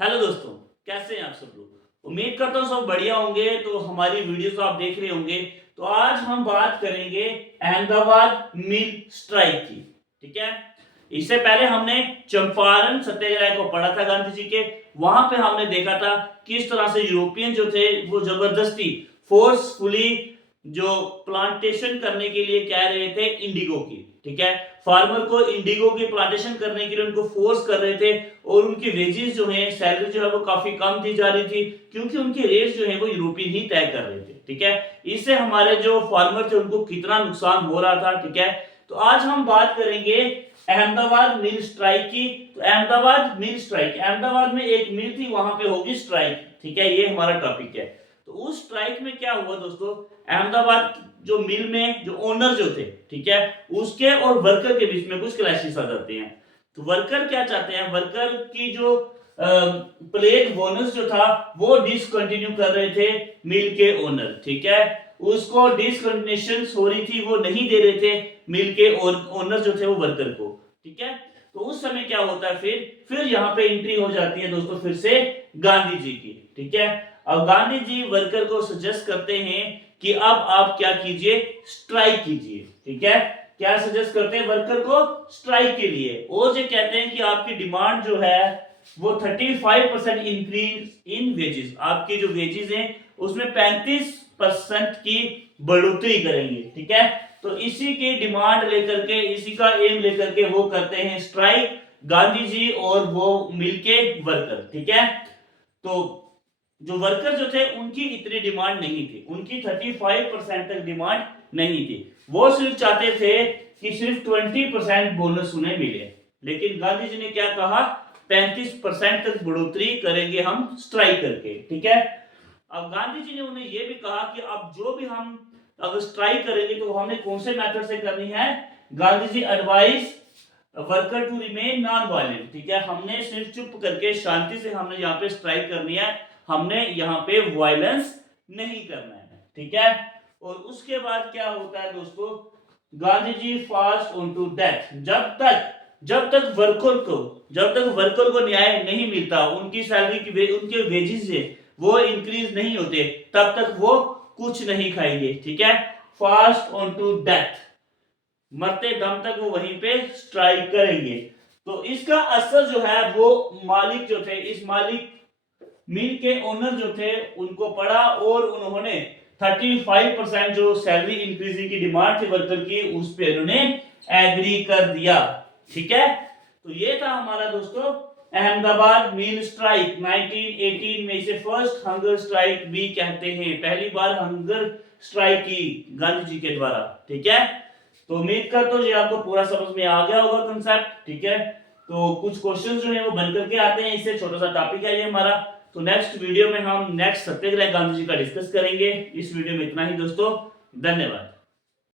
Hello दोस्तों, कैसे हैं आप सब लोग। उम्मीद करता हूँ सब बढ़िया होंगे। तो हमारी वीडियोस तो आप देख रहे होंगे। तो आज हम बात करेंगे अहमदाबाद मिल स्ट्राइक की। ठीक है, इससे पहले हमने चंपारण सत्याग्रह को पढ़ा था गांधी जी के। वहां पे हमने देखा था किस तरह से यूरोपियन जो थे वो जबरदस्ती फोर्सफुली जो प्लांटेशन करने के लिए कह रहे थे इंडिगो की। ठीक है, फार्मर को इंडिगो की प्लांटेशन करने के लिए उनको फोर्स कर रहे थे और उनकी वेजेस जो है, सैलरी जो है वो काफी कम दी जा रही थी क्योंकि उनके रेट जो है वो यूरोपियन ही तय कर रहे थे। ठीक है, इससे हमारे जो फार्मर थे उनको कितना नुकसान हो रहा था। ठीक है, तो आज हम बात करेंगे अहमदाबाद मिल स्ट्राइक की। तो अहमदाबाद मिल स्ट्राइक, अहमदाबाद में एक मिल थी, वहां पे होगी स्ट्राइक। ठीक है, ये हमारा टॉपिक है। तो उस स्ट्राइक में क्या हुआ दोस्तों, अहमदाबाद जो मिल में जो ओनर जो थे, ठीक है, उसके और वर्कर के बीच में कुछ क्लैशेस आ जाते हैं। तो वर्कर क्या चाहते हैं, वर्कर की जो प्लेग बोनस जो था वो डिसकंटिन्यू कर रहे थे मिल के ओनर। ठीक है, उसको डिसकंटिन्यूशन हो रही थी, वो नहीं दे रहे थे मिल के ओनर जो थे वो वर्कर को। ठीक है, तो उस समय क्या होता है, फिर यहाँ पे एंट्री हो जाती है दोस्तों फिर से गांधी जी की। ठीक है, अब गांधी जी वर्कर को सजेस्ट करते हैं कि अब आप क्या कीजिए, स्ट्राइक कीजिए। ठीक है, क्या सजेस्ट करते हैं वर्कर को, स्ट्राइक के लिए। और ये कहते हैं कि आपकी डिमांड जो है वो 35% इंक्रीज इन वेजेस, आपकी जो वेजेस हैं उसमें 35% की बढ़ोतरी करेंगे। ठीक है, तो इसी की डिमांड लेकर के, इसी का एम लेकर के वो करते हैं स्ट्राइक, गांधी जी और वो मिलके वर्कर। ठीक है, तो जो वर्कर जो थे उनकी इतनी डिमांड नहीं थी, उनकी 35% तक डिमांड नहीं थी। वो सिर्फ चाहते थे कि सिर्फ 20% बोनस उन्हें मिले। लेकिन गांधी जी ने क्या कहा, 35% तक बढ़ोतरी करेंगे हम स्ट्राइक करके। ठीक है, अब गांधी जी ने उन्हें यह भी कहा कि अब जो भी हम अगर स्ट्राइक करेंगे तो हमने कौन से मेथड से करनी है। Gandhi ji advise worker to remain non violent. ठीक है, हमने सिर्फ चुप करके शांति से हमने यहाँ पे स्ट्राइक करनी है, हमने यहाँ पे वायलेंस नहीं करना है। ठीक है, और उसके बाद क्या होता है दोस्तों, Gandhi ji fast on to death. जब तक वर्कर को न्याय नहीं मिलता, उनकी सैलरी की उनके वेजेस है वो इंक्रीज नहीं होते, तब तक वो कुछ नहीं खाएंगे। ठीक है, फास्ट ऑन टू डेथ, मरते दम तक वो वहीं पे स्ट्राइक करेंगे। तो इसका असर जो है वो मालिक जो थे, इस मालिक मिल के ओनर जो थे उनको पड़ा और उन्होंने 35% जो सैलरी इंक्रीजिंग की डिमांड थी वर्कर की, उस पे उन्होंने एग्री कर दिया। ठीक है, तो ये था हमारा दोस्तों अहमदाबाद मिल स्ट्राइक 1918 में। इसे फर्स्ट हंगर स्ट्राइक भी कहते हैं, पहली बार हंगर स्ट्राइक की गांधी जी के द्वारा। ठीक है, तो उम्मीद करता हूं ये आपको पूरा समझ में आ गया होगा कंसेप्ट। ठीक है, तो कुछ क्वेश्चन जो है वो बनकर के आते हैं, इससे छोटा सा टॉपिक है ये हमारा। तो नेक्स्ट वीडियो में हम नेक्स्ट सत्याग्रह गांधी जी का डिस्कस करेंगे। इस वीडियो में इतना ही दोस्तों, धन्यवाद।